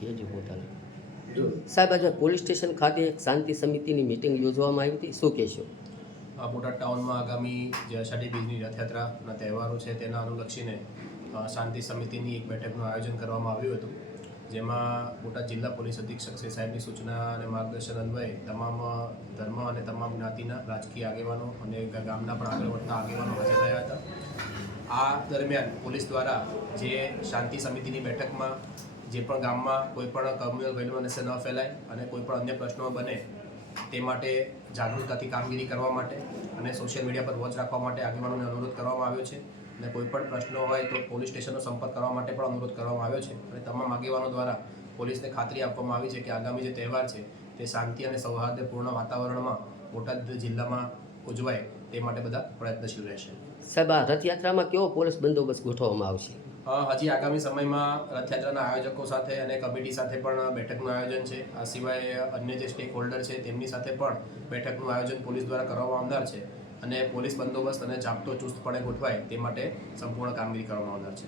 KG પોતાને સાહેબ, આજે પોલીસ સ્ટેશન ખાતે એક શાંતિ સમિતિની મિટિંગ યોજવામાં આવી હતી, શું કહેશો? બોટાદ ટાઉનમાં આગામી જે અષાઢી બીજની રથયાત્રાના તહેવારો છે તેના અનુલક્ષીને શાંતિ સમિતિની એક બેઠકનું આયોજન કરવામાં આવ્યું હતું, જેમાં બોટાદ જિલ્લા પોલીસ અધિક્ષક શ્રી સાહેબની સૂચના અને માર્ગદર્શન અન્વયે તમામ ધર્મ અને તમામ જ્ઞાતિના રાજકીય આગેવાનો અને ગામના પણ આગળ વધતા આગેવાનો હાજર રહ્યા હતા. આ દરમિયાન પોલીસ દ્વારા જે શાંતિ સમિતિની બેઠકમાં જે પણ ગામમાં કોઈ પણ કમ્યુનલ વાયલન્સ ન ફેલાય અને કોઈ પણ અન્ય પ્રશ્નો બને તે માટે જાગૃતતાથી કામગીરી કરવા માટે અને સોશિયલ મીડિયા પર વોચ રાખવા માટે આગેવાનોને અનુરોધ કરવામાં આવ્યો છે. અને કોઈ પણ પ્રશ્નો હોય તો પોલીસ સ્ટેશનનો સંપર્ક કરવા માટે પણ અનુરોધ કરવામાં આવ્યો છે. અને તમામ આગેવાનો દ્વારા પોલીસને ખાતરી આપવામાં આવી છે કે આગામી જે તહેવાર છે તે શાંતિ અને સૌહાર્દપૂર્ણ વાતાવરણમાં બોટાદ જિલ્લામાં ઉજવાય તે માટે બધા પ્રયત્નશીલ રહેશે. સાહેબ, આ રથયાત્રામાં કેવો પોલીસ બંદોબસ્ત ગોઠવવામાં આવશે? હજી આગામી સમયમાં રથયાત્રાના આયોજકો સાથે અને કમિટી સાથે પણ બેઠકનું આયોજન છે. આ સિવાય અન્ય જે સ્ટેક હોલ્ડર છે તેમની સાથે પણ બેઠકનું આયોજન પોલીસ દ્વારા કરવામાં આવનાર છે અને પોલીસ બંદોબસ્ત અને જાપ્તો ચુસ્તપણે ગોઠવાય તે માટે સંપૂર્ણ કામગીરી કરવામાં આવનાર છે.